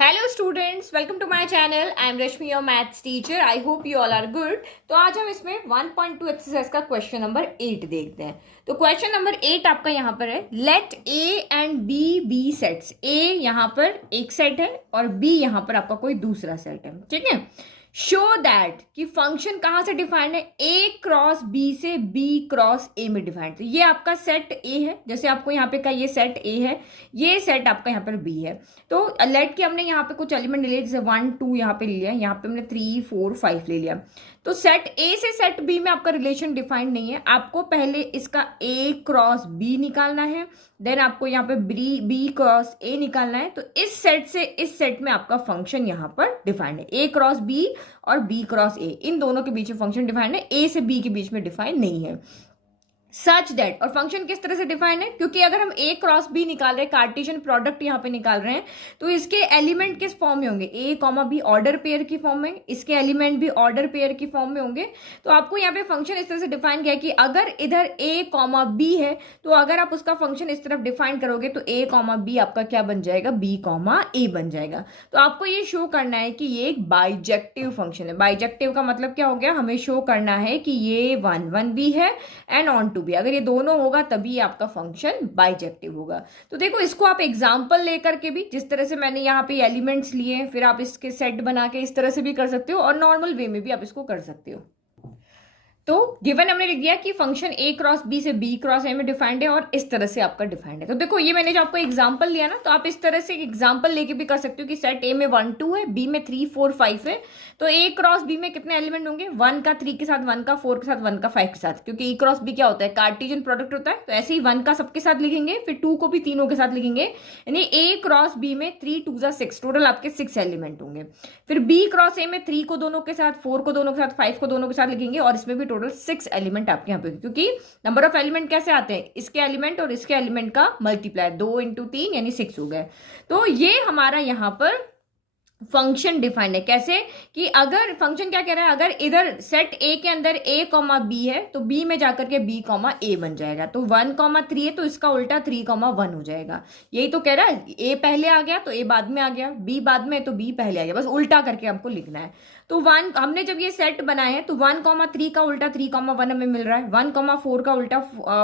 Hello students, welcome to my channel. I am Rashmi, your maths teacher. I hope you all are good. तो आज हम इसमें 1.2 exercise का question number 8 देखते हैं। तो क्वेश्चन नंबर 8 आपका यहाँ पर है, let A and B be sets. A यहाँ पर एक सेट है और बी यहाँ पर आपका कोई दूसरा सेट है, ठीक है। शो दैट कि फंक्शन कहाँ से डिफाइंड है, ए क्रॉस बी से बी क्रॉस ए में डिफाइंड। तो ये आपका सेट ए है, जैसे आपको यहाँ पे का ये सेट ए है, ये सेट आपका यहाँ पर बी है। तो लेट के हमने यहाँ पे कुछ एलिमेंट ले लिए, जैसे 1 2 यहाँ पे ले लिया, यहाँ पे हमने 3 4 5 ले लिया। तो सेट ए से सेट बी में आपका रिलेशन डिफाइंड नहीं है। आपको पहले इसका ए क्रॉस बी निकालना है, देन आपको यहाँ पे बी क्रॉस ए निकालना है। तो इस सेट से इस सेट में आपका फंक्शन यहाँ पर डिफाइंड है। ए क्रॉस बी और बी क्रॉस ए, इन दोनों के बीच में फंक्शन डिफाइंड है, ए से बी के बीच में डिफाइंड नहीं है। सच दैट, और फंक्शन किस तरह से डिफाइंड है, क्योंकि अगर हम ए क्रॉस बी निकाल रहे हैं, कार्टेशियन प्रोडक्ट यहाँ पे निकाल रहे हैं, तो इसके एलिमेंट किस फॉर्म में होंगे, ए कॉमा बी ऑर्डर पेयर की फॉर्म में, इसके एलिमेंट भी ऑर्डर पेयर की फॉर्म में होंगे। तो आपको यहाँ पे फंक्शन इस तरह से डिफाइन किया कि अगर इधर ए कॉमा बी है, तो अगर आप उसका फंक्शन इस तरफ डिफाइन करोगे तो ए कॉमा बी आपका क्या बन जाएगा, बी कॉमा ए बन जाएगा। तो आपको ये शो करना है कि ये एक बाइजेक्टिव फंक्शन है। बाइजेक्टिव का मतलब क्या हो गया, हमें शो करना है कि ये 1 1 भी है एंड ऑन टू भी। अगर ये दोनों होगा तभी आपका फंक्शन बाइजेक्टिव होगा। तो देखो, इसको आप एग्जांपल लेकर के भी, जिस तरह से मैंने यहाँ पे एलिमेंट्स लिए, फिर आप इसके सेट बना के इस तरह से भी कर सकते हो, और नॉर्मल वे में भी आप इसको कर सकते हो। तो गिवन हमने लिख दिया कि फंक्शन ए क्रॉस बी से बी क्रॉस ए में डिफाइंड है, और इस तरह से आपका डिफाइंड है। तो देखो, ये मैंने जो आपको एग्जांपल लिया ना, तो आप इस तरह से एग्जांपल लेके भी कर सकते हो कि सेट ए में 1 2 है, बी में 3 4 5 है। तो ए क्रॉस बी में कितने एलिमेंट होंगे, 1 का 3 के साथ, 1 का 4 के साथ, 1 का 5 के साथ, क्योंकि ए क्रॉस बी क्या होता है, कार्टेशियन प्रोडक्ट होता है। तो ऐसे ही 1 का सबके साथ लिखेंगे, फिर 2 को भी तीनों के साथ लिखेंगे, यानी ए क्रॉस बी में 3 2 6, टोटल आपके 6 एलिमेंट होंगे। फिर बी क्रॉस ए में 3 को दोनों के साथ, 4 को दोनों के साथ, 5 को दोनों के साथ लिखेंगे, और इसमें भी टोटल 6 एलिमेंट आपके यहाँ पे, क्योंकि नंबर ऑफ एलिमेंट कैसे आते हैं, इसके एलिमेंट और इसके एलिमेंट का मल्टीप्लाई, 2 इंटू 3 यानी 6 हो गए। तो ये हमारा यहाँ पर फंक्शन डिफाइंड है। कैसे कि अगर फंक्शन क्या कह रहा है, अगर इधर सेट ए के अंदर ए कॉमा बी है, तो बी में जाकर के बी कॉमा ए बन जाएगा। तो 1 कॉमा 3 है, तो इसका उल्टा 3 कॉमा 1 हो जाएगा। यही तो कह रहा है, ए पहले आ गया तो ए बाद में आ गया, बी बाद में तो बी पहले आ गया, बस उल्टा करके हमको लिखना है। तो 1 हमने जब ये सेट बनाए हैं, तो 1 कॉमा 3 का उल्टा 3 कॉमा 1 हमें मिल रहा है, 1 कॉमा 4 का उल्टा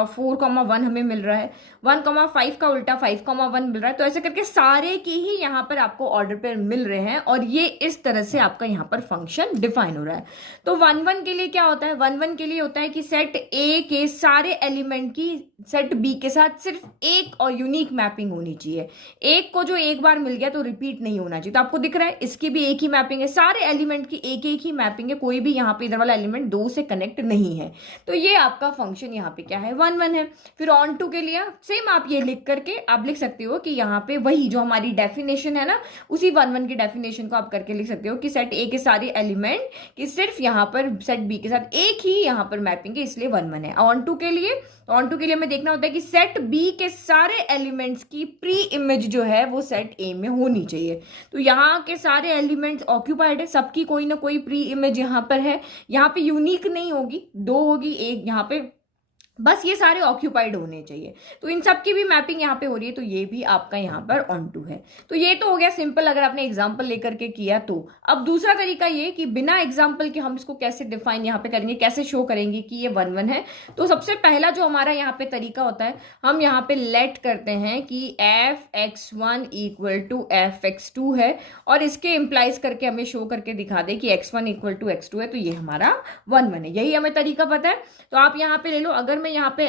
4 कॉमा 1 हमें मिल रहा है, 1 कॉमा 5 का उल्टा 5 कॉमा 1 मिल रहा है। तो ऐसे करके सारे की ही यहाँ पर आपको ऑर्डर पेयर मिल रहे हैं, और ये इस तरह से आपका यहाँ पर फंक्शन डिफाइन हो रहा है। तो 1 1 के लिए क्या होता है, 1 1 के लिए होता है कि सेट ए के सारे एलिमेंट की सेट बी के साथ सिर्फ एक और यूनिक मैपिंग होनी चाहिए। एक को जो एक बार मिल गया तो रिपीट नहीं होना चाहिए। तो आपको दिख रहा है, इसकी भी एक ही मैपिंग है, सारे एलिमेंट की एक एक ही मैपिंग है, कोई भी यहाँ पे इधर वाला एलिमेंट 2 से कनेक्ट नहीं है। तो ये आपका फंक्शन यहाँ पे क्या है, 1 1 है। फिर ऑन टू के लिए सेम आप ये लिख करके आप लिख सकते हो कि यहाँ पे वही जो हमारी डेफिनेशन है ना, उसी 1 1 की डेफिनेशन को आप करके लिख सकते हो कि सेट ए के सारे एलिमेंट की सिर्फ यहाँ पर सेट बी के साथ एक ही यहाँ पर मैपिंग है, इसलिए 1 1 है। ऑन टू के लिए, ऑन टू के लिए हमें देखना होता है कि सेट बी के सारे एलिमेंट्स की प्री इमेज जो है वो सेट ए में होनी चाहिए। तो यहाँ के सारे एलिमेंट्स ऑक्यूपाइड है, सबकी कोई ना कोई प्री इमेज यहाँ पर है। यहाँ पे यूनिक नहीं होगी, 2 होगी, एक यहाँ पे, बस ये सारे ऑक्यूपाइड होने चाहिए। तो इन सब की भी मैपिंग यहाँ पे हो रही है, तो ये भी आपका यहाँ पर ऑन टू है। तो ये तो हो गया सिंपल, अगर आपने एग्जांपल लेकर के किया तो। अब दूसरा तरीका ये कि बिना एग्जांपल के हम इसको कैसे डिफाइन यहाँ पे करेंगे, कैसे शो करेंगे कि ये 1 1 है। तो सबसे पहला जो हमारा यहाँ पे तरीका होता है, हम यहाँ पे लेट करते हैं कि f(x1) इक्वल टू f(x2) है, और इसके इंप्लाइज करके हमें शो करके दिखा दे कि x1 इक्वल टू x2 है, तो ये हमारा 1 1 है। यही हमें तरीका पता है। तो आप यहाँ पे ले लो, अगर मैं यहाँ पे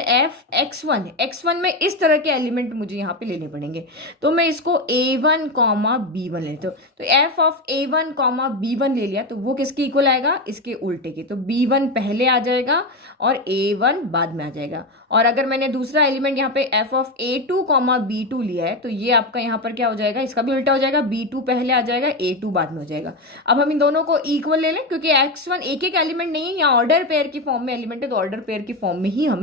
x1 में इस तरह के एलिमेंट मुझे यहाँ पे लेने पड़ेंगे, तो मैं इसको a1 कॉमा b1 लेता हूँ। तो f of a1 comma b1 ले लिया, तो वो किसके इक्वल आएगा, इसके उल्टे के। तो b1 पहले आ जाएगा और a1 बाद में आ जाएगा। और अगर मैंने दूसरा एलिमेंट यहाँ पे f of a2 comma b2 लिया है, तो ये आपका यहाँ पर क्या हो जाएगा, इसका भी उल्टा हो जाएगा, b2 पहले आ जाएगा, a2 बाद में हो जाएगा। अब हम इन दोनों को इक्वल ले लें, क्योंकि x1 एक एक एलिमेंट नहीं है, यहाँ ऑर्डर पेयर की फॉर्म में एलिमेंट है, तो ऑर्डर पेयर की फॉर्म में ही हमें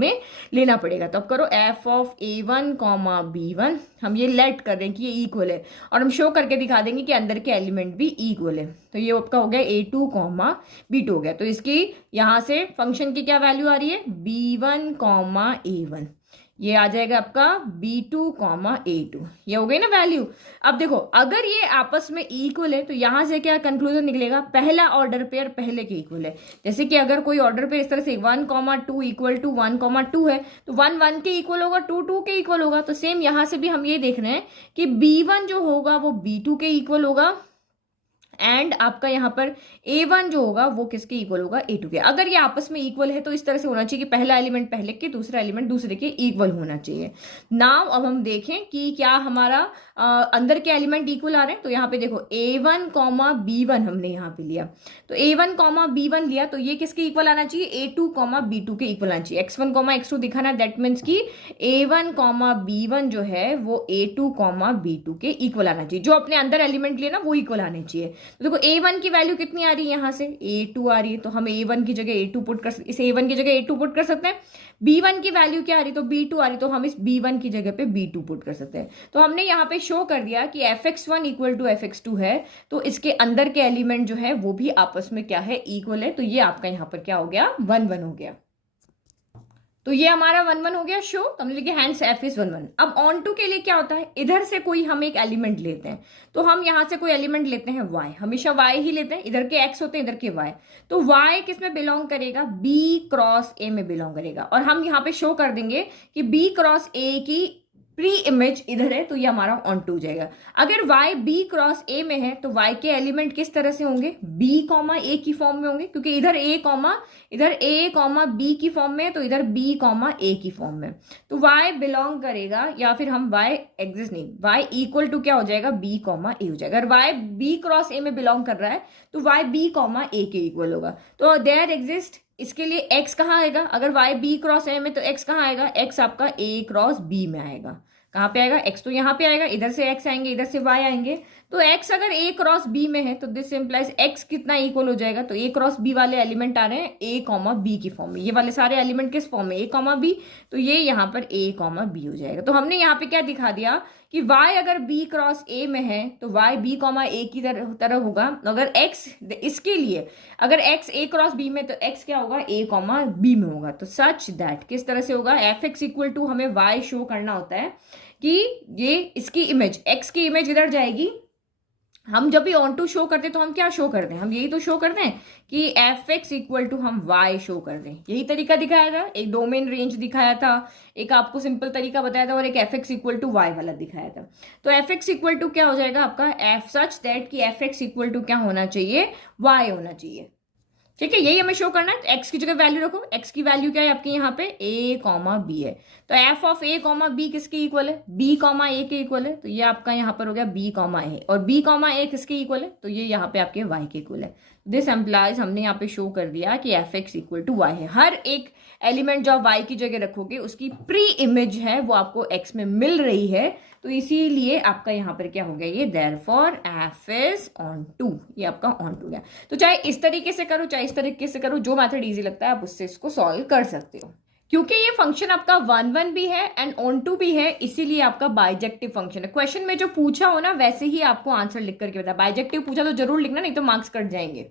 लेना पड़ेगा। तो अब करो f of a1 comma b1, हम ये लेट कर रहे हैं कि ये इक्वल है, और हम शो करके दिखा देंगे कि अंदर के एलिमेंट भी इक्वल है। तो ये आपका हो गया a2 कॉमा b2 हो गया। तो इसकी यहाँ से फंक्शन की क्या वैल्यू आ रही है, b1 कॉमा a1, ये आ जाएगा आपका B2 कॉमा A2, ये हो गई ना वैल्यू। अब देखो अगर ये आपस में इक्वल है तो यहां से क्या कंक्लूजन निकलेगा, पहला ऑर्डर पेयर पहले के इक्वल है। जैसे कि अगर कोई ऑर्डर पेयर इस तरह से 1,2 इक्वल टू 1,2 है तो 1,1 के इक्वल होगा, 2,2 के इक्वल होगा। तो सेम यहां से भी हम ये देख रहे हैं कि B1 जो होगा वो B2 के इक्वल होगा एंड आपका यहाँ पर A1 जो होगा वो किसके इक्वल होगा, A2 के। अगर ये आपस में इक्वल है तो इस तरह से होना चाहिए कि पहला एलिमेंट पहले के, दूसरा एलिमेंट दूसरे के इक्वल होना चाहिए। नाउ अब हम देखें कि क्या हमारा अंदर के एलिमेंट इक्वल आ रहे हैं। तो यहाँ पे देखो A1 कॉमा B1 हमने यहाँ पे लिया, तो A1 कॉमा B1 लिया तो ये किसके इक्वल आना चाहिए, A2 कॉमा B2 के इक्वल आना चाहिए। X1 कॉमा X2 दिखाना, दैट मीन्स की A1 कॉमा B1 जो है वो A2 कॉमा B2 के इक्वल आना चाहिए। जो अपने अंदर एलिमेंट लिए ना वो इक्वल आने चाहिए। तो देखो A1 की वैल्यू कितनी आ रही है, यहाँ से A2 आ रही है, तो हम A1 की जगह A2 पुट कर सकते, इस A1 की जगह A2 पुट कर सकते हैं। B1 की वैल्यू क्या आ रही है, तो B2 आ रही, तो हम इस B1 की जगह पे B2 पुट कर सकते हैं। तो हमने यहाँ पे शो कर दिया कि fx1 इक्वल टू fx2 है, तो इसके अंदर के एलिमेंट जो है वो भी आपस में क्या है, इक्वल है। तो ये आपका यहाँ पर क्या हो गया, 1,1 हो गया। तो ये हमारा 1,1 हो गया शो, तो हमने लिखा हैंस f इज 1,1। अब ऑन टू के लिए क्या होता है, इधर से कोई हम एक एलिमेंट लेते हैं, तो हम यहाँ से कोई एलिमेंट लेते हैं y, हमेशा y ही लेते हैं, इधर के x होते हैं इधर के y। तो y किस में बिलोंग करेगा, b क्रॉस a में बिलोंग करेगा। और हम यहाँ पे शो कर देंगे कि b क्रॉस a की प्री इमेज इधर है, तो ये हमारा ऑन टू जाएगा। अगर y b क्रॉस a में है तो y के एलिमेंट किस तरह से होंगे, b कॉमा a की फॉर्म में होंगे, क्योंकि इधर a कॉमा b की फॉर्म में है, तो इधर b कॉमा a की फॉर्म में। तो y बिलोंग करेगा, या फिर हम y एग्जिस्ट नहीं, y इक्वल टू क्या हो जाएगा, b कॉमा a हो जाएगा। अगर y b क्रॉस a में बिलोंग कर रहा है तो y b कॉमा a के इक्वल होगा। तो देयर एग्जिस्ट, इसके लिए x कहाँ आएगा, अगर y b क्रॉस a में तो x कहाँ आएगा, x आपका a क्रॉस b में आएगा। कहाँ पे आएगा, x तो यहाँ पे आएगा, इधर से x आएंगे, इधर से y आएंगे। तो x अगर a क्रॉस b में है तो दिस इंप्लाइज x कितना इक्वल हो जाएगा, तो a क्रॉस b वाले एलिमेंट आ रहे हैं a कॉमा b की फॉर्म में, ये वाले सारे एलिमेंट किस फॉर्म में, a कॉमा b, तो ये यहाँ पर a कॉमा b हो जाएगा। तो हमने यहाँ पे क्या दिखा दिया कि y अगर b क्रॉस a में है तो y b कॉमा a की तरह होगा। अगर x, इसके लिए अगर x a क्रॉस b में तो x क्या होगा, a कॉमा b में होगा। तो सच दैट किस तरह से होगा, fx इक्वल टू हमें y शो करना होता है कि ये इसकी इमेज, x की इमेज इधर जाएगी। हम जब भी ऑन टू शो करते हैं तो हम क्या शो करते हैं, हम यही तो शो करते हैं कि fx इक्वल टू हम y शो कर दें। यही तरीका दिखाया था, एक डोमेन रेंज दिखाया था, एक आपको सिंपल तरीका बताया था, और एक fx इक्वल टू y वाला दिखाया था। तो fx इक्वल टू क्या हो जाएगा आपका, f सच दैट कि fx इक्वल टू क्या होना चाहिए, y होना चाहिए। ठीक है, यही हमें शो करना है। तो x की जगह वैल्यू रखो, x की वैल्यू क्या है आपके यहाँ पे, a कॉमा b है, तो f of a comma b किसके इक्वल है, b कॉमा a के इक्वल है। तो ये आपका यहाँ पर हो गया b कॉमा a, और b कॉमा a किसके इक्वल है, तो ये यहाँ पे आपके y के इक्वल है। दिस एम्प्लाइज, हमने यहाँ पे शो कर दिया कि fx इक्वल टू y है। हर एक एलिमेंट जो आप y की जगह रखोगे उसकी प्री इमेज है वो आपको x में मिल रही है, तो इसीलिए आपका यहाँ पर क्या हो गया, ये therefore f is onto, ये आपका ऑन टू गया। तो चाहे इस तरीके से करो चाहे इस तरीके से करो, जो मेथड इजी लगता है आप उससे इसको सॉल्व कर सकते हो। क्योंकि ये फंक्शन आपका 1,1 भी है एंड ऑन टू भी है, इसीलिए आपका बाइजेक्टिव फंक्शन है। क्वेश्चन में जो पूछा हो ना वैसे ही आपको आंसर लिख करके बता, बाइजेक्टिव पूछा तो जरूर लिखना, नहीं तो मार्क्स कट जाएंगे।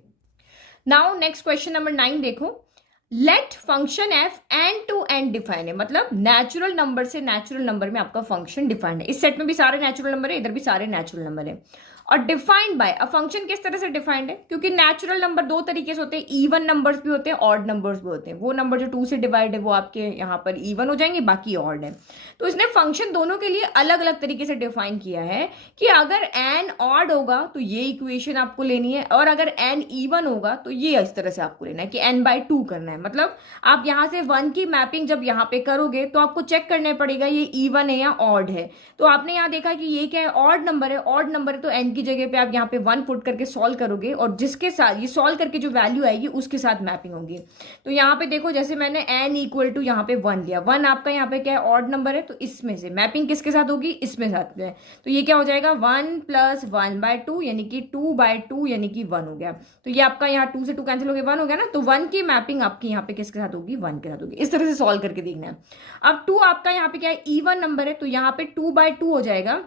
नाउ नेक्स्ट क्वेश्चन नंबर 9 देखो, let function F N to N define है, मतलब नेचुरल नंबर से नेचुरल नंबर में आपका फंक्शन डिफाइंड है। इस सेट में भी सारे नेचुरल नंबर है, इधर भी सारे नेचुरल नंबर है। और डिफाइंड बाय, अब फंक्शन किस तरह से डिफाइंड है, क्योंकि नेचुरल नंबर दो तरीके से होते हैं, इवन नंबर्स भी होते हैं, ऑड नंबर्स भी होते हैं। वो नंबर जो 2 से डिवाइड है वो आपके यहाँ पर इवन हो जाएंगे, बाकी ऑड है। तो इसने फंक्शन दोनों के लिए अलग अलग तरीके से डिफाइन किया है कि अगर एन ऑड होगा तो ये इक्वेशन आपको लेनी है, और अगर एन इवन होगा तो ये इस तरह से आपको लेना है कि n/2 करना है। मतलब आप यहाँ से 1 की मैपिंग जब यहाँ पे करोगे तो आपको चेक करना पड़ेगा ये इवन है या ऑड है। तो आपने यहाँ देखा कि ये क्या है, ऑड नंबर है, ऑड नंबर है, तो n की जगह पे आप यहाँ पे 1 पुट करके सॉल्व करोगे, और जिसके साथ ये सॉल्व करके जो वैल्यू आएगी उसके साथ मैपिंग होगी। तो यहाँ पे देखो, जैसे मैंने n इक्वल टू यहाँ पे 1 लिया, 1 आपका यहाँ पे क्या है, ऑड नंबर है, तो इसमें से मैपिंग किसके साथ होगी, इसमें साथ में। तो ये क्या हो जाएगा, 1 + 1/2 यानी कि 2/2 यानी कि 1 हो गया। तो ये आपका यहाँ 2 से 2 कैंसिल हो गया, 1 हो गया ना। तो 1 की मैपिंग आपकी यहाँ पे किसके साथ होगी, 1 के साथ होगी। इस तरह से सॉल्व करके देखना है। अब 2 आपका यहाँ पे क्या है, इवन नंबर है, तो यहाँ पे 2/2 हो जाएगा,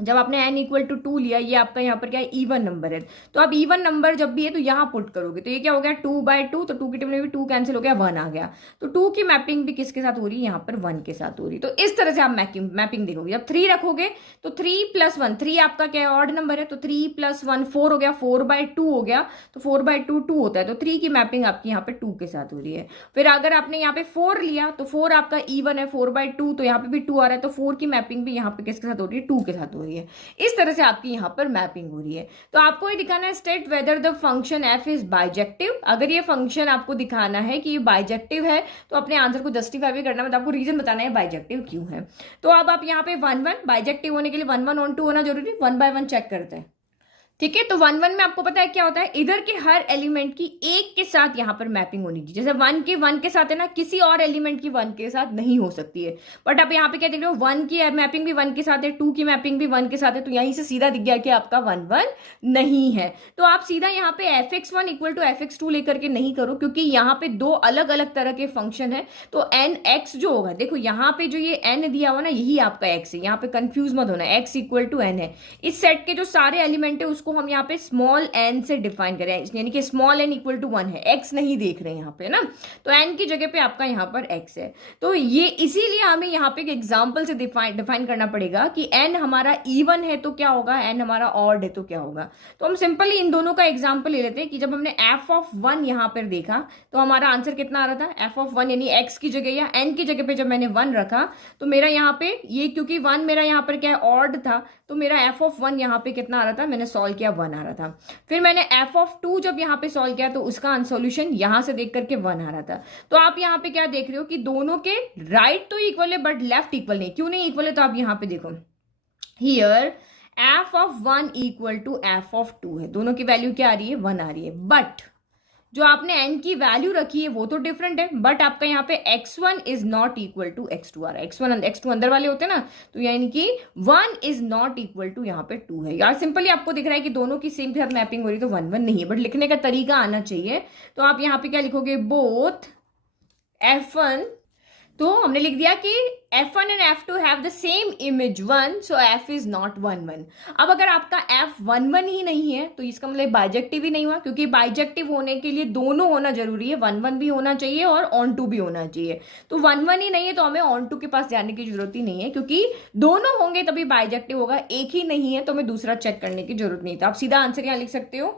जब आपने n इक्वल टू 2 लिया, ये आपका यहाँ पर क्या है, इवन नंबर है, तो आप इवन नंबर जब भी है तो यहाँ पुट करोगे, तो ये क्या हो गया 2/2, तो 2 की टेबल में भी 2 कैंसिल हो गया, 1 आ गया, तो 2 की मैपिंग भी किसके साथ हो रही है, यहाँ पर 1 के साथ हो रही है। तो इस तरह से आप मैपिंग देखोगे। जब 3 रखोगे तो 3 + 1, 3 आपका क्या है, ऑड नंबर है, तो 3 + 1 4 हो गया, 4/2 हो गया, तो 4/2 2 होता है, तो 3 की मैपिंग आपकी यहाँ पे 2 के साथ हो रही है। फिर अगर आपने यहाँ पे 4 लिया तो 4 आपका इवन है, 4/2, तो यहाँ पे भी 2 आ रहा है, तो 4 की मैपिंग भी यहाँ पे किसके साथ हो रही है, 2 के साथ हो रही है। इस तरह से आपकी यहाँ पर मैपिंग हो रही है। तो आपको ये दिखाना है state whether the function F is bijective. अगर ये फंक्शन आपको दिखाना है कि ये बाइजेक्टिव है तो अपने आंसर को जस्टिफाई भी करना है, मतलब आपको रीजन बताना है बाइजेक्टिव क्यों है। तो अब आप यहाँ पे 1/1 बाइजेक्टिव होने के लिए 1/1 ऑन 2 होना जरूरी, 1/1 चेक करते हैं। ठीक है, तो 1/1 में आपको पता है क्या होता है, इधर के हर एलिमेंट की एक के साथ यहाँ पर मैपिंग होनी चाहिए। जैसे 1 के साथ है ना, किसी और एलिमेंट की 1 के साथ नहीं हो सकती है, बट आप यहाँ पे क्या देख रहे हो, 1 की मैपिंग भी 1 के साथ है, 2 की मैपिंग भी 1 के साथ है, तो यहीं से सीधा दिख गया कि आपका 1/1 नहीं है। तो आप सीधा यहाँ पे fx1 इक्वल टू fx2 लेकर के नहीं करो, क्योंकि यहाँ पे दो अलग अलग तरह के फंक्शन है। तो nx जो होगा, देखो यहाँ पे जो ये n दिया हुआ ना, यही आपका x है, यहाँ पे कंफ्यूज मत होना, x इक्वल टू n है। इस सेट के जो सारे एलिमेंट है उसको हम यहाँ पे स्मॉल n से डिफाइन करें, यानी कि स्मॉल n इक्वल टू 1 है, x नहीं देख रहे हैं यहाँ पे ना, तो n की जगह पे आपका यहाँ पर x है। तो ये इसीलिए हमें यहाँ पे एक एग्जांपल से डिफाइन करना पड़ेगा कि n हमारा इवन है तो क्या होगा, n हमारा ऑड है तो क्या होगा। तो हम सिंपली इन दोनों का एग्जाम्पल ले लेते हैं कि जब हमने f(1) यहाँ पर देखा तो हमारा आंसर कितना आ रहा था, f(1) यानी x की जगह या n की जगह पे जब मैंने 1 रखा तो मेरा यहाँ पे ये, क्योंकि 1 मेरा यहाँ पर क्या है, ऑड था, तो मेरा f(1) यहाँ पे कितना आ रहा था, मैंने सॉल्व किया 1 आ रहा था। फिर मैंने f(2) जब यहाँ पे सॉल्व किया तो उसका सॉल्यूशन यहाँ से देख करके 1 आ रहा था। तो आप यहाँ पे क्या देख रहे हो कि दोनों के राइट तो इक्वल है बट लेफ्ट इक्वल नहीं। क्यों नहीं इक्वल है, तो आप यहाँ पे देखो, here f(1) equal to f(2) है, दोनों की वैल्यू क्या आ रही है, 1 आ रही है, बट जो आपने n की वैल्यू रखी है वो तो डिफरेंट है, बट आपका यहाँ पे x1 is not equal to x2 आ रहा है। x2 अंदर वाले होते हैं ना, तो यानी कि 1 इज नॉट इक्वल टू यहाँ पे 2 है। यार सिंपली आपको दिख रहा है कि दोनों की सेम के साथ मैपिंग हो रही है, तो 1/1 नहीं है, बट लिखने का तरीका आना चाहिए। तो आप यहाँ पे क्या लिखोगे, बोथ f1, तो हमने लिख दिया कि f1 and f2 have the same image 1, so f is not 1/1। अब अगर आपका f 1/1 ही नहीं है तो इसका मतलब बाइजेक्टिव ही नहीं हुआ, क्योंकि बाइजेक्टिव होने के लिए दोनों होना जरूरी है, 1/1 भी होना चाहिए और ऑन 2 भी होना चाहिए। तो 1/1 ही नहीं है तो हमें ऑन 2 के पास जाने की जरूरत ही नहीं है, क्योंकि दोनों होंगे तभी बाइजेक्टिव होगा, एक ही नहीं है तो हमें दूसरा चेक करने की जरूरत नहीं। तो आप सीधा आंसर यहाँ लिख सकते हो।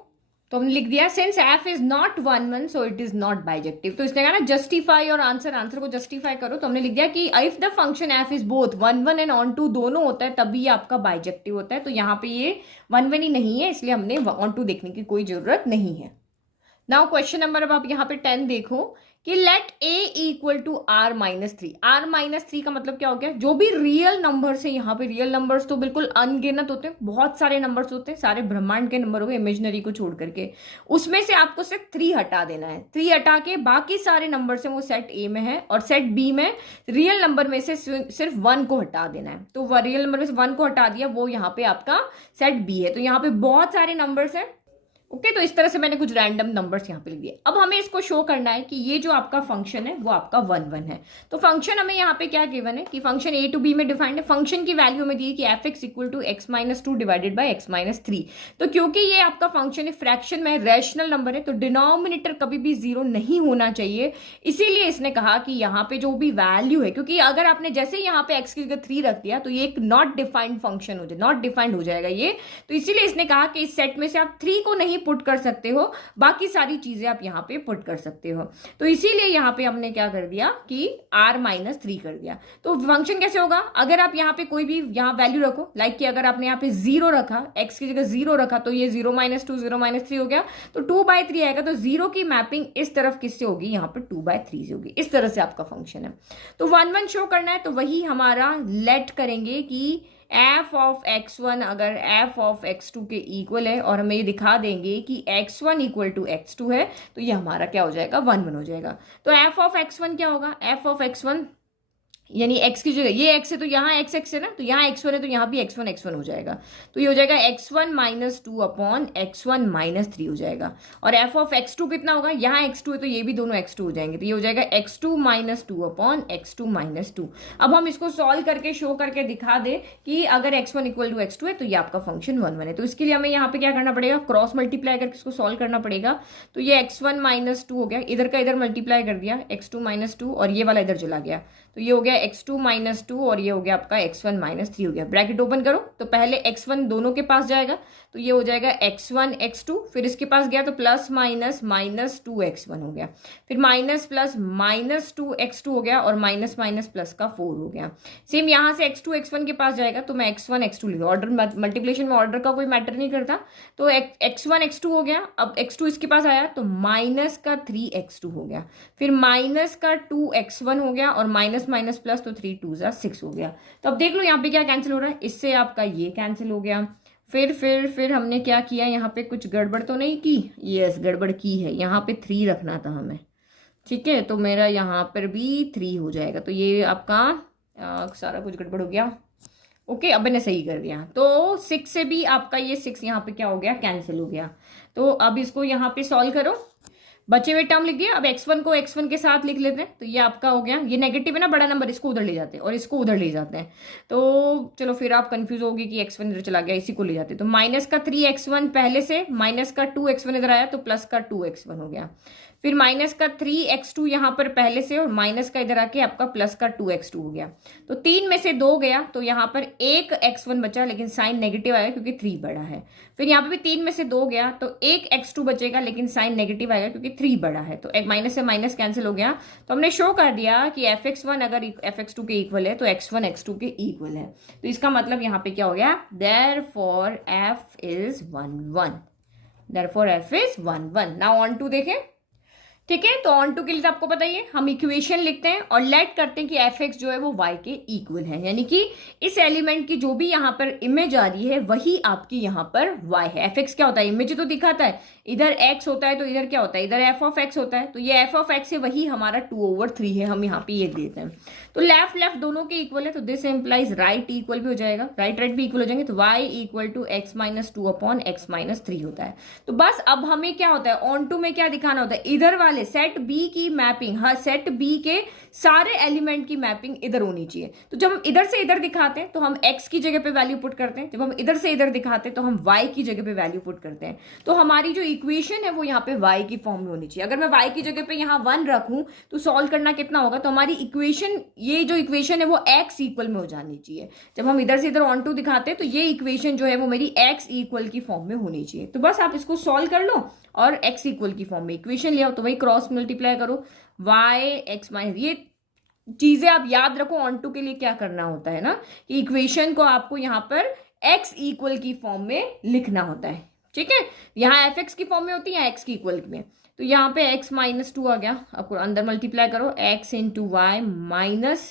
तो हमने लिख दिया since f is not 1/1 so it is not bijective. तो इसने कहा ना जस्टिफाई और आंसर को जस्टिफाई करो, तो हमने लिख दिया कि if the function f is both 1/1 and on 2 दोनों होता है तभी ये आपका बाइजेक्टिव होता है। तो यहाँ पे ये 1/1 ही नहीं है, इसलिए हमने ऑन 2 देखने की कोई जरूरत नहीं है। नाउ क्वेश्चन नंबर, अब आप यहाँ पे 10 देखो कि late a equal to r-3। r-3 का मतलब क्या हो गया, जो भी रियल नंबर्स है, यहाँ पे रियल नंबर्स तो बिल्कुल अनगिनत होते हैं, बहुत सारे नंबर्स होते हैं, सारे ब्रह्मांड के नंबर हो गए इमेजिनरी को छोड़ करके, उसमें से आपको सिर्फ 3 हटा देना है। 3 हटा के बाकी सारे नंबर्स हैं वो सेट ए में है, और सेट बी में रियल नंबर में से सिर्फ 1 को हटा देना है। तो रियल नंबर में से 1 को हटा दिया, वो यहाँ पे आपका सेट बी है। तो यहाँ पे बहुत सारे नंबर्स हैं, ओके तो इस तरह से मैंने कुछ रैंडम नंबर्स यहाँ पे लिख दिए। अब हमें इसको शो करना है कि ये जो आपका फंक्शन है वो आपका 1/1 है। तो फंक्शन हमें यहाँ पे क्या गिवन है कि फंक्शन a to b में डिफाइंड है। फंक्शन की वैल्यू हमें दी है कि f(x) equal to x-2 divided by x-3। तो क्योंकि ये आपका फंक्शन है, फ्रैक्शन में रैशनल नंबर है, तो डिनोमिनेटर कभी भी 0 नहीं होना चाहिए, इसीलिए इसने कहा कि यहाँ पे जो भी वैल्यू है, क्योंकि अगर आपने जैसे ही यहाँ पे x की जगह 3 रख दिया तो ये एक नॉट डिफाइंड फंक्शन हो जाए, नॉट डिफाइंड हो जाएगा ये। तो इसीलिए इसने कहा कि इस सेट में से आप 3 को नहीं पुट कर सकते हो, बाकी सारी चीजें आप यहाँ पे पुट कर सकते हो। तो इसीलिए यहाँ पे हमने क्या कर दिया कि r-3 कर दिया। तो फंक्शन कैसे होगा, अगर आप यहाँ पे कोई भी यहाँ वैल्यू रखो, लाइक कि अगर आपने यहाँ पे 0 रखा, x की जगह 0 रखा, तो ये 0-2 0-3 हो गया, तो 2/3 आएगा। तो 0 की मैपिंग इस तरफ किससे होगी, यहाँ पे 2/3 से होगी। इस तरह से आपका फंक्शन है। तो 1/1 शो करना है, तो वही हमारा लेट करेंगे कि f ऑफ x1 अगर f ऑफ x2 के इक्वल है, और हमें ये दिखा देंगे कि x1 इक्वल टू x2 है, तो ये हमारा क्या हो जाएगा, 1/1 हो जाएगा। तो f ऑफ x1 क्या होगा, f ऑफ x1 यानी x की जगह ये x है तो यहाँ x है ना, तो यहाँ x1 है तो यहाँ भी x1 हो जाएगा। तो ये हो जाएगा x1 - 2 अपॉन x1 - 3 हो जाएगा। और f ऑफ x2 कितना होगा, यहाँ x2 है तो ये भी दोनों x2 हो जाएंगे, तो ये हो जाएगा x2 - 2 अपॉन x2 - 2। अब हम इसको सॉल्व करके शो करके दिखा दे कि अगर x1 = x2 है तो ये आपका फंक्शन 1 1 है। तो इसके लिए हमें यहाँ पे क्या करना पड़ेगा, क्रॉस मल्टीप्लाई करके इसको सॉल्व करना पड़ेगा। तो ये x1 - 2 हो गया, इधर का इधर मल्टीप्लाई कर दिया x2 - 2 और ये वाला इधर चला गया, तो ये हो गया x2 - 2 और ये हो गया आपका x1 - 3 हो गया। ब्रैकेट ओपन करो तो पहले x1 दोनों के पास जाएगा, तो ये हो जाएगा x1 x2, फिर इसके पास गया तो प्लस माइनस -2x1 हो गया, फिर माइनस प्लस -2x2 हो गया और माइनस माइनस प्लस का 4 हो गया। सेम यहाँ से x2 x1 के पास जाएगा तो मैं x1 x2 लिखूँ, ऑर्डर मल्टीप्लिकेशन में ऑर्डर का कोई मैटर नहीं करता। तो x1 x2 हो गया, अब x2 इसके पास आया तो माइनस का 3x2 हो गया, फिर माइनस का 2x1 हो गया और माइनस माइनस प्लस तो 3 2 6 हो गया। तो अब देख लो यहाँ पे क्या कैंसिल हो रहा है, इससे आपका ये कैंसिल हो गया। फिर हमने क्या किया, यहाँ पे कुछ गड़बड़ तो नहीं की, यस गड़बड़ की है, यहाँ पे 3 रखना था हमें, ठीक है, तो मेरा यहाँ पर भी 3 हो जाएगा। तो ये आपका सारा कुछ गड़बड़ हो गया। ओके, अब मैंने सही कर दिया। तो 6 से भी आपका ये 6 यहाँ पे क्या हो गया, कैंसिल हो गया। तो अब इसको यहाँ पे सॉल्व करो, बचे हुए टर्म लिख दिया। अब x1 को x1 के साथ लिख लेते हैं, तो ये आपका हो गया, ये नेगेटिव है ना बड़ा नंबर, इसको उधर ले जाते हैं और इसको उधर ले जाते हैं। तो चलो फिर आप कंफ्यूज होगी कि x1 इधर चला गया, इसी को ले जाते हैं। तो माइनस का 3x1 पहले से, माइनस का 2x1 इधर आया तो प्लस का 2x1 हो गया, फिर माइनस का 3x2 यहाँ पर पहले से और माइनस का इधर आके आपका प्लस का 2x2 हो गया। तो 3 में से 2 गया तो यहाँ पर एक x1 बचा, लेकिन साइन नेगेटिव आएगा क्योंकि 3 बड़ा है। फिर यहाँ पे भी 3 में से 2 गया तो एक x2 बचेगा, लेकिन साइन नेगेटिव आएगा क्योंकि 3 बड़ा है। तो एक माइनस से माइनस कैंसिल हो गया। तो हमने शो कर दिया कि fx1 अगर fx2 के इक्वल है तो x1 x2 के इक्वल है। तो इसका मतलब यहाँ पे क्या हो गया, therefore f is 1 1, therefore f is 1 1। Now onto देखें, ठीक है। तो ऑन टू के लिए तो आपको पता ही है, हम इक्वेशन लिखते हैं और लेट करते हैं कि एफ एक्स जो है वो वाई के इक्वल है, यानी कि इस एलिमेंट की जो भी यहाँ पर इमेज आ रही है वही आपकी यहाँ पर वाई है। एफ एक्स क्या होता है, इमेज तो दिखाता है, इधर एक्स होता है तो इधर क्या होता है, इधर एफ ऑफ एक्स होता है। तो ये एफ ऑफ एक्स है, वही हमारा 2/3 है, हम यहाँ पे ये देते हैं। तो लेफ्ट लेफ्ट दोनों के इक्वल है, तो दिस इंप्लाइज राइट इक्वल भी हो जाएगा, राइट राइट भी इक्वल हो जाएंगे। तो y equal to x - 2 upon x - 3 होता है। तो बस अब हमें क्या होता है, ऑन टू में क्या दिखाना होता है, इधर वाले सेट बी की मैपिंग, हर सेट बी के सारे एलिमेंट की मैपिंग इधर होनी चाहिए। तो जब हम इधर से इधर दिखाते हैं तो हम x की जगह पे वैल्यू पुट करते हैं, जब हम इधर से इधर दिखाते हैं तो हम y की जगह पे वैल्यू पुट करते हैं। तो हमारी जो इक्वेशन है वो यहाँ पे y की फॉर्म में होनी चाहिए। अगर मैं y की जगह पे यहाँ 1 रखूं तो सॉल्व करना कितना होगा, तो हमारी इक्वेशन, ये जो इक्वेशन है वो x इक्वल में हो जानी चाहिए। जब हम इधर से इधर ऑन टू दिखाते हैं तो ये इक्वेशन जो है वो मेरी x इक्वल की फॉर्म में होनी चाहिए। तो बस आप इसको सॉल्व कर लो और x इक्वल की फॉर्म में इक्वेशन ले आओ, तो वही क्रॉस मल्टीप्लाई करो y x माइनस, ये चीजें आप याद रखो। ऑन टू के लिए क्या करना होता है ना, कि इक्वेशन को आपको यहाँ पर x इक्वल की फॉर्म में लिखना होता है, ठीक है। यहाँ एफ एक्स की फॉर्म में होती है, x की इक्वल में। तो यहाँ पे x - 2 आ गया, आपको अंदर मल्टीप्लाई करो, x into y minus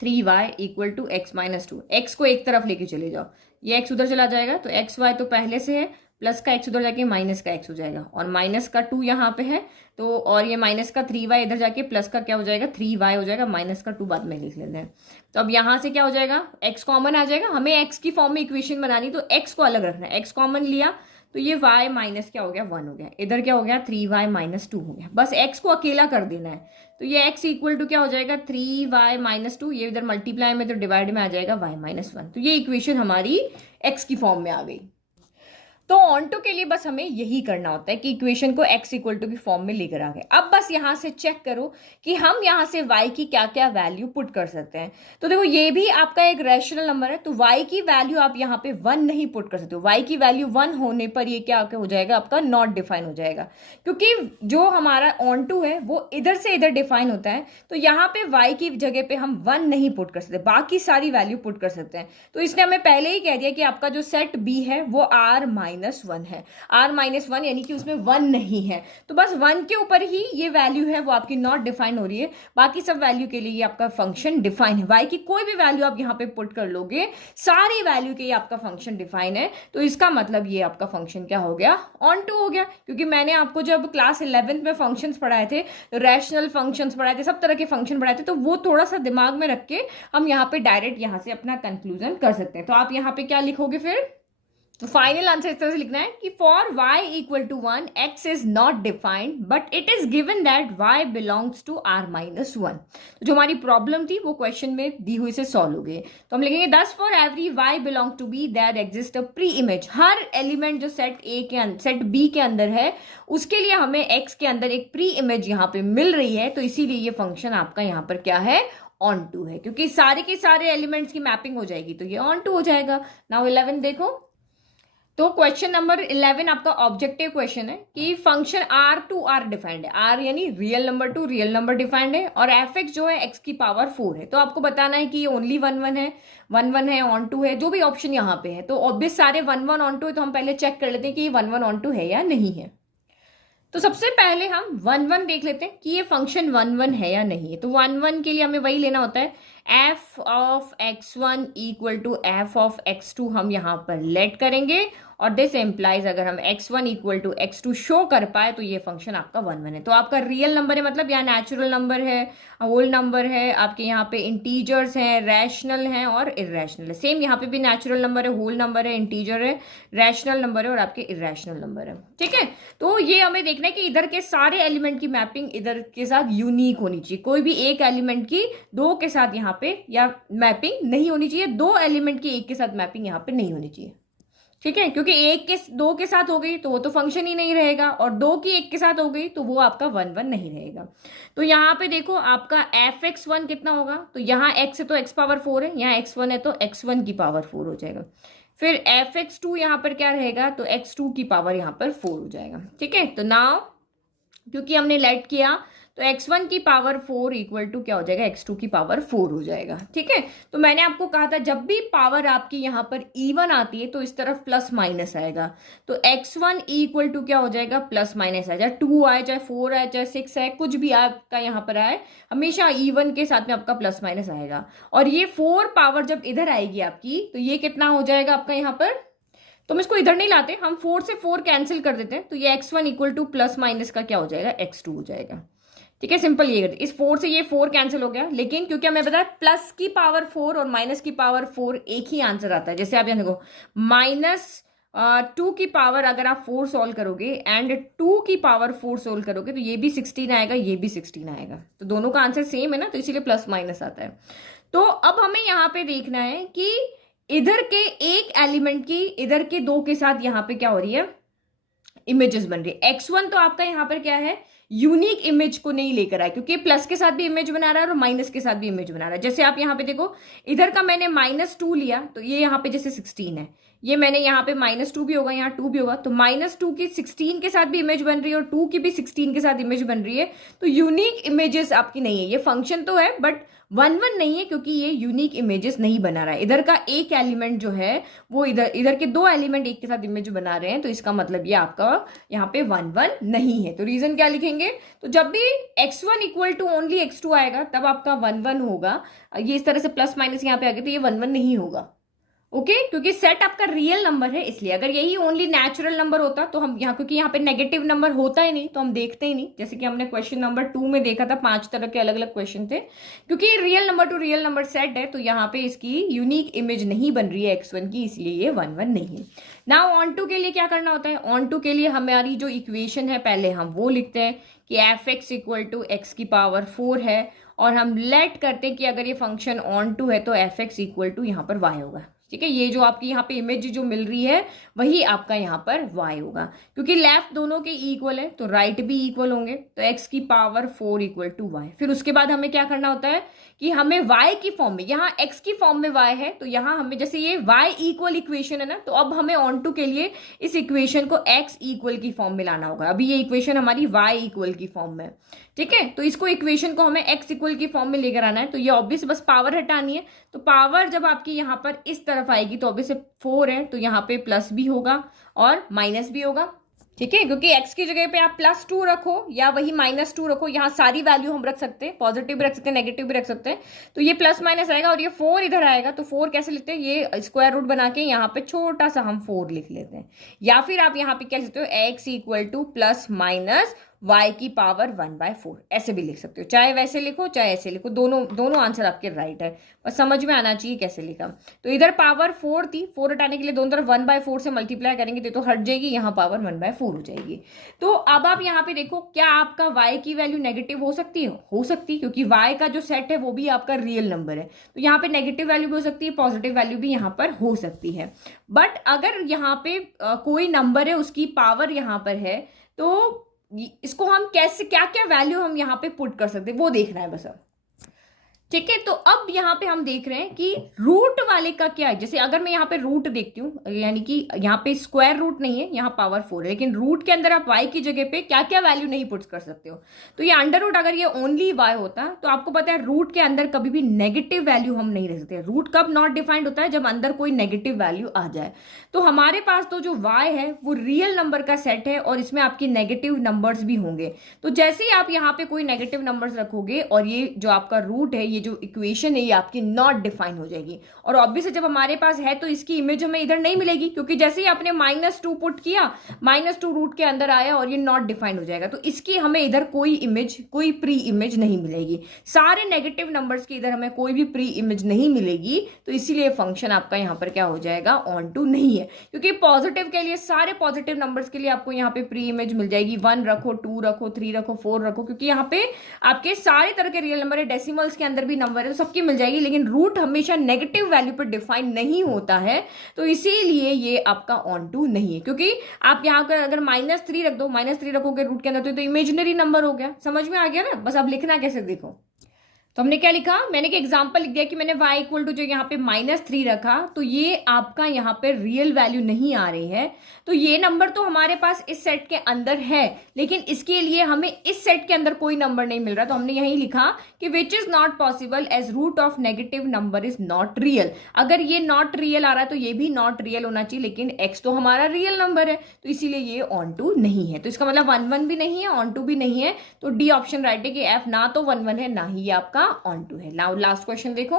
3y equal to x - 2। x को एक तरफ लेके चले जाओ, ये x उधर चला जाएगा तो एक्स वाई तो पहले से है, प्लस का x उधर जाके माइनस का x हो जाएगा, और माइनस का 2 यहाँ पे है तो, और ये माइनस का 3y इधर जाके प्लस का क्या हो जाएगा 3y हो जाएगा, माइनस का 2 बाद में लिख लेते हैं। तो अब यहाँ से क्या हो जाएगा, x कॉमन आ जाएगा, हमें x की फॉर्म में इक्वेशन बनानी तो x को अलग रखना है। x कॉमन लिया तो ये y माइनस क्या हो गया 1 हो गया, इधर क्या हो गया 3y - 2 हो गया, बस x को अकेला कर देना है। तो ये x इक्वल टू क्या हो जाएगा 3y - 2, ये इधर मल्टीप्लाई में तो डिवाइड में आ जाएगा y - 1। तो ये इक्वेशन हमारी x की फॉर्म में आ गई। तो ऑन टू के लिए बस हमें यही करना होता है कि इक्वेशन को x इक्वल टू की फॉर्म में लेकर आ गए। अब बस यहाँ से चेक करो कि हम यहाँ से y की क्या क्या वैल्यू पुट कर सकते हैं। तो देखो ये भी आपका एक रैशनल नंबर है, तो y की वैल्यू आप यहाँ पे 1 नहीं पुट कर सकते हो। y की वैल्यू 1 होने पर ये क्या हो जाएगा, आपका नॉट डिफाइन हो जाएगा, क्योंकि जो हमारा ऑन टू है वो इधर से इधर डिफाइन होता है। तो यहाँ पे y की जगह पे हम 1 नहीं पुट कर सकते, बाकी सारी वैल्यू पुट कर सकते हैं। तो इसने हमें पहले ही कह दिया कि आपका जो सेट b है वो r - -1 है। r-1 यानी कि उसमें 1 नहीं है, तो बस 1 के ऊपर ही ये वैल्यू है वो आपकी नॉट डिफाइन हो रही है, बाकी सब वैल्यू के लिए ये आपका फंक्शन डिफाइन है। y की कोई भी वैल्यू आप यहाँ पे पुट कर लोगे, सारी वैल्यू के ये आपका फंक्शन डिफाइन है, तो इसका मतलब ये आपका फंक्शन क्या हो गया, ऑन टू हो गया। क्योंकि मैंने आपको जब क्लास 11th में फंक्शंस पढ़ाए थे, रैशनल फंक्शंस पढ़ाए थे, सब तरह के फंक्शन पढ़ाए थे, तो वो थोड़ा सा दिमाग में रख के हम यहाँ पे डायरेक्ट यहाँ से अपना कंक्लूजन कर सकते हैं। तो आप यहाँ पे क्या लिखोगे फिर, तो फाइनल आंसर इस तरह से लिखना है कि for y equal to 1 x is not defined but it is given that y belongs to r-1। तो जो हमारी प्रॉब्लम थी वो क्वेश्चन में दी हुई से सॉल्व हो गई। तो हम लिखेंगे thus for every y belong to B there exist a pre image. हर एलिमेंट जो सेट b के अंदर है उसके लिए हमें x के अंदर एक प्री इमेज यहाँ पे मिल रही है, तो इसीलिए ये फंक्शन आपका यहाँ पर क्या है, ऑन टू है, क्योंकि सारे के सारे एलिमेंट्स की मैपिंग हो जाएगी तो ये ऑन टू हो जाएगा। नाउ 11 देखो, तो क्वेश्चन नंबर 11 आपका ऑब्जेक्टिव क्वेश्चन है कि function r to r defined है, r यानी real number to real number defined है, और fx जो है x की पावर 4 है। तो आपको बताना है कि ये ओनली 1 है, 1 है, ऑन टू है, जो भी ऑप्शन यहाँ पे है। तो ऑब्वियस सारे 1 ऑन टू है, तो हम पहले चेक कर लेते हैं कि ये 1 ऑन टू है या नहीं है। तो सबसे पहले हम 1 देख लेते हैं कि ये फंक्शन 1 है या नहीं है। तो 1 के लिए हमें वही लेना होता है, f of x1 equal to f of x2 हम यहाँ पर लेट करेंगे, और दिस एम्प्लाइज अगर हम x1 equal to x2 show कर पाए तो ये फंक्शन आपका 1 है। तो आपका रियल नंबर है, मतलब यहाँ नेचुरल नंबर है, होल नंबर है, आपके यहाँ पे इंटीजर्स हैं, रैशनल हैं और इरेशनल है। सेम यहाँ पे भी नेचुरल नंबर है, होल नंबर है, इंटीजर है, रैशनल नंबर है और आपके इरेशनल नंबर है। ठीक है, तो ये हमें देखना है कि इधर के सारे एलिमेंट की मैपिंग इधर के साथ यूनिक होनी चाहिए। कोई भी एक एलिमेंट की दो के साथ यहाँ पे या मैपिंग नहीं होनी चाहिए, दो एलिमेंट की एक के साथ मैपिंग यहाँ पे नहीं होनी चाहिए। ठीक है, क्योंकि एक के दो के साथ हो गई तो वो तो फंक्शन ही नहीं रहेगा, और दो की एक के साथ हो गई तो वो आपका 1 नहीं रहेगा। तो यहाँ पे देखो आपका fx1 कितना होगा, तो यहाँ x है तो x पावर 4 है, यहाँ x1 है तो x1 की पावर 4 हो जाएगा। फिर fx2 यहाँ पर क्या रहेगा, तो x2 की पावर यहाँ पर 4 हो जाएगा। ठीक है, तो नाउ क्योंकि हमने लेट किया तो x1 की पावर 4 इक्वल टू क्या हो जाएगा, x2 की पावर 4 हो जाएगा। ठीक है, तो मैंने आपको कहा था जब भी पावर आपकी यहाँ पर इवन आती है तो इस तरफ प्लस माइनस आएगा, तो x1 इक्वल टू क्या हो जाएगा, प्लस माइनस आए, चाहे 2 आए, चाहे 4 आए, चाहे 6 आए, कुछ भी आपका यहाँ पर आए, हमेशा इवन के साथ में आपका प्लस माइनस आएगा। और ये 4 पावर जब इधर आएगी आपकी तो ये कितना हो जाएगा आपका यहाँ पर, तो हम इसको इधर नहीं लाते, हम 4 से 4 कैंसिल कर देते हैं, तो ये x1 equal two plus minus का क्या हो जाएगा, x2 हो जाएगा। ठीक है, सिंपल ये करते, इस 4 से ये 4 कैंसिल हो गया, लेकिन क्योंकि हमें पता है प्लस की पावर 4 और माइनस की पावर 4 एक ही आंसर आता है। जैसे आप यहाँ देखो -2 की पावर अगर आप 4 सॉल्व करोगे एंड 2 की पावर 4 सॉल्व करोगे तो ये भी 16 आएगा, ये भी 16 आएगा, तो दोनों का आंसर सेम है ना, तो इसीलिए प्लस माइनस आता है। तो अब हमें यहाँ पे देखना है कि इधर के एक एलिमेंट की इधर के दो के साथ यहाँ पे क्या हो रही है, इमेजेस बन रही है। x1 तो आपका यहाँ पर क्या है, यूनिक इमेज को नहीं लेकर आए, क्योंकि प्लस के साथ भी इमेज बना रहा है और माइनस के साथ भी इमेज बना रहा है। जैसे आप यहाँ पे देखो, इधर का मैंने -2 लिया तो ये यहाँ पे जैसे 16 है, ये मैंने यहाँ पे -2 भी होगा, यहाँ 2 भी होगा, तो -2 की 16 के साथ भी इमेज बन रही है और 2 की भी 16 के साथ इमेज बन रही है, तो यूनिक इमेजेस आपकी नहीं है। ये फंक्शन तो है बट 1 नहीं है, क्योंकि ये यूनिक इमेजेस नहीं बना रहा है। इधर का एक एलिमेंट जो है वो इधर के दो एलिमेंट एक के साथ इमेज बना रहे हैं, तो इसका मतलब ये आपका यहाँ पे 1 नहीं है। तो रीजन क्या लिखेंगे, तो जब भी x1 equal to only x2 आएगा तब आपका 1 होगा। ये इस तरह से प्लस माइनस यहाँ पे आ गया तो ये 1 नहीं होगा। ओके, क्योंकि सेट आपका रियल नंबर है इसलिए। अगर यही ओनली नेचुरल नंबर होता तो हम यहाँ, क्योंकि यहाँ पे नेगेटिव नंबर होता ही नहीं तो हम देखते ही नहीं, जैसे कि हमने क्वेश्चन नंबर 2 में देखा था, 5 तरह के अलग अलग क्वेश्चन थे। क्योंकि real number to real number set है तो यहाँ पे इसकी यूनिक इमेज नहीं बन रही है x1 की, इसलिए ये 1 नहीं है। नाउ ऑन टू के लिए क्या करना होता है, ऑन टू के लिए हमारी जो इक्वेशन है पहले हम वो लिखते हैं कि fx इक्वल टू x की पावर 4 है, और हम लेट करते हैं कि अगर ये फंक्शन ऑन टू है तो fx इक्वल टू यहाँ पर y होगा। ठीक है, ये जो आपकी यहाँ पे इमेज जो मिल रही है वही आपका यहाँ पर y होगा, क्योंकि लेफ्ट दोनों के इक्वल है तो राइट भी इक्वल होंगे, तो x की पावर 4 इक्वल टू y। फिर उसके बाद हमें क्या करना होता है कि हमें y की फॉर्म में, यहाँ x की फॉर्म में y है तो यहाँ हमें, जैसे ये y इक्वल इक्वेशन है ना, तो अब हमें ऑन टू के लिए इस इक्वेशन को x इक्वल की फॉर्म में लाना होगा। अभी ये इक्वेशन हमारी y इक्वल की फॉर्म में, ठीक है, तो इसको इक्वेशन को हमें x इक्वल की फॉर्म में लेकर आना है। तो ये ऑब्वियस बस पावर हटानी है, तो पावर जब आपकी यहाँ पर इस तरह तरफ आएगी तो ऑब्वियसली 4 है तो यहाँ पे प्लस भी होगा और माइनस भी होगा, ठीक है, क्योंकि x की जगह पे आप +2 रखो या वही -2 रखो, यहाँ सारी वैल्यू हम रख सकते हैं, पॉजिटिव भी रख सकते हैं, नेगेटिव भी रख सकते हैं। तो ये प्लस माइनस आएगा और ये 4 इधर आएगा, तो 4 कैसे लिखते हैं, ये स्क्वायर रूट बना के यहाँ पे छोटा सा हम 4 लिख लेते हैं। या फिर आप यहाँ पे क्या लिख सकते हो, x equal two plus minus y की पावर 1/4, ऐसे भी लिख सकते हो, चाहे वैसे लिखो चाहे ऐसे लिखो, दोनों आंसर आपके राइट है, बस समझ में आना चाहिए कैसे लिखा। तो इधर पावर 4 थी, 4 हटाने के लिए दोनों तरफ 1/4 से मल्टीप्लाई करेंगे तो हट जाएगी, यहाँ पावर 1/4 हो जाएगी। तो अब आप यहाँ पे देखो, क्या आपका y की वैल्यू नेगेटिव हो सकती है? हो सकती है, क्योंकि y का जो सेट है वो भी आपका रियल नंबर है, तो यहाँ पे नेगेटिव वैल्यू भी हो सकती है, पॉजिटिव वैल्यू भी यहाँ पर हो सकती है। बट अगर यहाँ पे कोई नंबर है, उसकी पावर यहाँ पर है, तो इसको हम कैसे, क्या क्या वैल्यू हम यहाँ पे पुट कर सकते हैं वो देखना है बस अब, ठीक है। तो अब यहाँ पे हम देख रहे हैं कि रूट वाले का क्या है। जैसे अगर मैं यहाँ पे रूट देखती हूँ, यानी कि यहाँ पे स्क्वायर रूट नहीं है, यहाँ पावर 4 है, लेकिन रूट के अंदर आप y की जगह पे क्या क्या वैल्यू नहीं पुट कर सकते हो। तो ये अंडर रूट, अगर ये ओनली y होता तो आपको पता है रूट के अंदर कभी भी नेगेटिव वैल्यू हम नहीं रख सकते। रूट कब नॉट डिफाइंड होता है, जब अंदर कोई नेगेटिव वैल्यू आ जाए। तो हमारे पास तो जो y है वो रियल नंबर का सेट है और इसमें आपकी नेगेटिव नंबर्स भी होंगे। तो जैसे ही आप यहाँ पे कोई नेगेटिव नंबर्स रखोगे और ये जो आपका रूट है, ये जो इक्वेशन है, ये आपकी नॉट डिफाइन हो जाएगी। और ऑब्वियसली जब हमारे पास है तो इसकी इमेज हमें इधर नहीं मिलेगी, क्योंकि जैसे ही आपने -2 पुट किया, -2 रूट के अंदर आया और ये नॉट डिफाइन हो जाएगा, तो इसकी हमें इधर कोई इमेज, कोई प्री इमेज नहीं मिलेगी। सारे नेगेटिव नंबर्स की इधर हमें कोई भी प्री इमेज नहीं मिलेगी, तो इसीलिए फंक्शन आपका यहाँ पर क्या हो जाएगा, ऑन टू नहीं है। क्योंकि पॉजिटिव के लिए, सारे पॉजिटिव नंबर्स के लिए आपको यहाँ पे प्री इमेज मिल जाएगी, 1 रखो, 2 रखो, 3 रखो, 4 रखो, क्योंकि यहाँ पे आपके सारे तरह के रियल नंबर है, डेसिमल्स के अंदर भी नंबर है, तो सबकी मिल जाएगी। लेकिन रूट हमेशा नेगेटिव वैल्यू पर डिफाइन नहीं होता है, तो इसीलिए ये आपका ऑन टू नहीं है। क्योंकि आप यहाँ पर अगर -3 रख दो, -3 रखोगे रूट के अंदर तो इमेजिनरी नंबर हो गया। समझ में आ गया ना? बस अब लिखना कैसे देखो। तो हमने क्या लिखा, मैंने एक एग्जांपल लिख दिया कि मैंने y इक्वल टू जो यहाँ पे -3 रखा, तो ये आपका यहाँ पे रियल वैल्यू नहीं आ रही है। तो ये नंबर तो हमारे पास इस सेट के अंदर है, लेकिन इसके लिए हमें इस सेट के अंदर कोई नंबर नहीं मिल रहा। तो हमने यही लिखा कि which is not possible as root of negative number is not real. अगर ये नॉट रियल आ रहा है तो ये भी नॉट रियल होना चाहिए, लेकिन x तो हमारा रियल नंबर है, तो इसीलिए ये ऑन टू नहीं है। तो इसका मतलब 1 1 भी नहीं है, ऑन टू भी नहीं है। तो डी ऑप्शन राइट है कि f ना तो 1 1 है, ना ही आपका ऑन टू है। नाउ लास्ट क्वेश्चन देखो,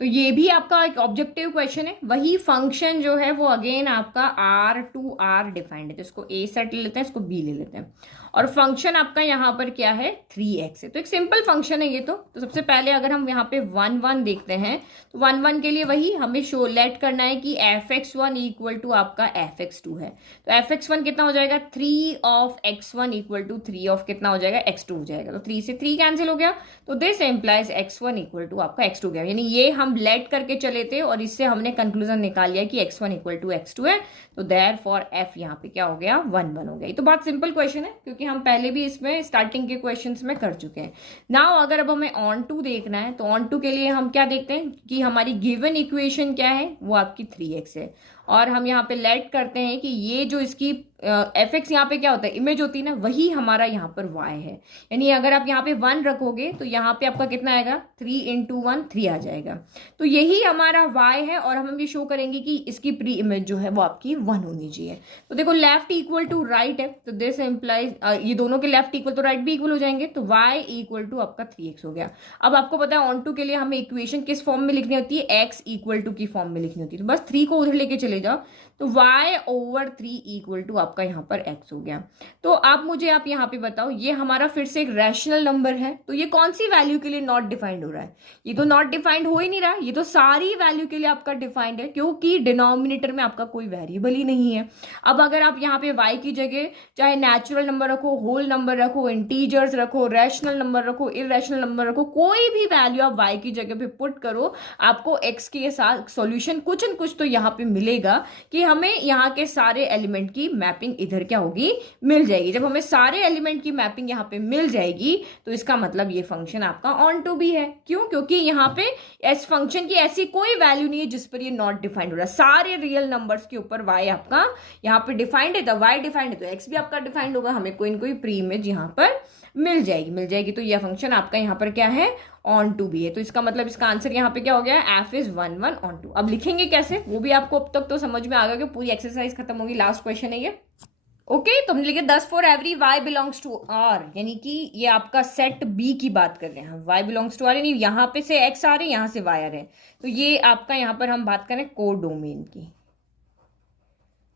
तो ये भी आपका एक ऑब्जेक्टिव क्वेश्चन है। वही फंक्शन जो है वो अगेन आपका R2R डिफाइंड है, तो इसको A सेट ले लेते हैं, इसको B ले लेते हैं, और फंक्शन आपका यहाँ पर क्या है, 3x है। तो एक सिंपल फंक्शन है ये तो सबसे पहले अगर हम यहाँ पे 1 1 देखते हैं, तो 1 1 के लिए वही हमें शो लेट करना है कि fx1 इक्वल टू आपका fx2 है। तो fx1 कितना हो जाएगा, 3 of x1 equal to 3 of कितना हो जाएगा, x2 हो जाएगा। तो 3 से 3 कैंसिल हो गया, तो this implies x1 equal to आपका x2 गया। यानी ये हम लेट करके चले थे और इससे हमने कंक्लूजन निकाल लिया कि x1 इक्वल टू x2 है, तो देयर फॉर f यहाँ पे क्या हो गया, 1 1 हो गया। ये तो बहुत सिंपल क्वेश्चन है, क्योंकि हम पहले भी इसमें स्टार्टिंग के क्वेश्चंस में कर चुके हैं। नाउ अगर अब हमें ऑन टू देखना है, तो ऑन टू के लिए हम क्या देखते हैं कि हमारी गिवन इक्वेशन क्या है, वो आपकी 3x है, और हम यहाँ पे लेट करते हैं कि ये जो इसकी fx यहाँ पे क्या होता है, इमेज होती है ना, वही हमारा यहाँ पर y है। यानी अगर आप यहाँ पे 1 रखोगे तो यहाँ पे आपका कितना आएगा, 3 × 1 3 आ जाएगा। तो यही हमारा y है, और हम ये शो करेंगे कि इसकी प्री इमेज जो है वो आपकी 1 होनी चाहिए। तो देखो लेफ्ट इक्वल टू राइट है, तो दिस एम्प्लाइज ये दोनों के लेफ्ट इक्वल तो राइट भी इक्वल हो जाएंगे, तो y इक्वल टू आपका 3x हो गया। अब आपको पता है ऑन टू के लिए हमें इक्वेशन किस फॉर्म में लिखनी होती है, x इक्वल टू की फॉर्म में लिखनी होती है। तो बस 3 को उधर लेके चले जाओ, तो y/3 इक्वल टू आपका यहाँ पर x हो गया। तो आप मुझे आप यहाँ पे बताओ, ये हमारा फिर से एक रैशनल नंबर है, तो ये कौन सी वैल्यू के लिए नॉट डिफाइंड हो रहा है, ये तो नॉट डिफाइंड हो ही नहीं रहा, ये तो सारी वैल्यू के लिए आपका डिफाइंड है, क्योंकि डिनोमिनेटर में आपका कोई वेरिएबल ही नहीं है। अब अगर आप यहाँ पे y की जगह चाहे नेचुरल नंबर रखो, होल नंबर रखो, इंटीजर्स रखो, रैशनल नंबर रखो, इरेशनल नंबर रखो, कोई भी वैल्यू आप y की जगह पे पुट करो, आपको x के साथ सॉल्यूशन कुछ न कुछ तो यहाँ पे मिलेगा कि हमें यहाँ के सारे एलिमेंट की मैपिंग इधर क्या होगी, मिल जाएगी। जब हमें सारे एलिमेंट की मैपिंग यहाँ पे मिल जाएगी, तो इसका मतलब ये फंक्शन आपका ऑन टू भी है। क्यों? क्योंकि यहाँ पे इस फंक्शन की ऐसी कोई वैल्यू नहीं है जिस पर ये नॉट डिफाइंड हो रहा है। सारे रियल नंबर्स के ऊपर y आपका यहाँ पे डिफाइंड है, तो y डिफाइंड है तो x भी आपका डिफाइंड होगा, हमें कोई कोई ना कोई प्री इमेज यहाँ पर मिल जाएगी। तो यह फंक्शन आपका यहाँ पर क्या है, ऑन टू भी है। तो इसका मतलब इसका आंसर यहाँ पे क्या हो गया, एफ इज 1 1 ऑन टू। अब लिखेंगे कैसे वो भी आपको अब तक तो समझ में आ गया कि पूरी एक्सरसाइज खत्म होगी, लास्ट क्वेश्चन है ये। ओके, तो हमने लिखे 10 for every y belongs to r, यानी कि ये आपका सेट b की बात कर रहे हैं। y बिलोंग्स टू r यानी यहाँ पे से x आ रहे हैं, यहाँ से y आ रहे हैं। तो ये आपका यहाँ पर हम बात करें कोडोमेन की।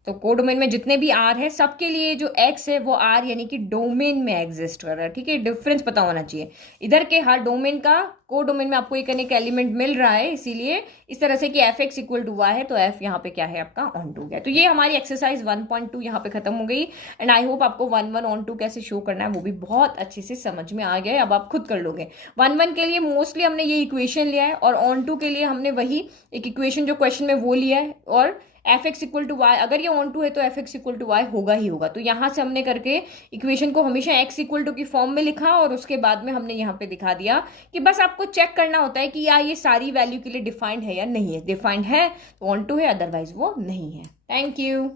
तो कोडोमेन में जितने भी आर है सबके लिए जो एक्स है वो आर यानी कि डोमेन में एग्जिस्ट कर रहा है। ठीक है, डिफरेंस पता होना चाहिए। इधर के हर डोमेन का कोडोमेन में आपको एक अनेक एलिमेंट मिल रहा है, इसीलिए इस तरह से कि F X equal to Y है तो एफ यहाँ पे क्या है आपका ऑन टू गया। तो ये हमारी एक्सरसाइज 1.2 यहाँ पे खत्म हो गई। एंड आई होप आपको 1 1 ऑन टू कैसे शो करना है वो भी बहुत अच्छे से समझ में आ गया है। अब आप खुद कर लोगे। 1 1 के लिए मोस्टली हमने ये इक्वेशन लिया है और ऑन टू के लिए हमने वही एक इक्वेशन जो क्वेश्चन में वो लिया है। और F X equal to Y, अगर ये ऑन टू है तो F X equal to Y होगा ही होगा। तो यहाँ से हमने करके इक्वेशन को हमेशा एक्स इक्वल टू की फॉर्म में लिखा और उसके बाद में हमने यहाँ पे दिखा दिया कि बस आपको चेक करना होता है कि या ये सारी वैल्यू के लिए डिफाइंड है या नहीं है। डिफाइंड है तो ऑन टू है, अदरवाइज वो नहीं है। Thank you.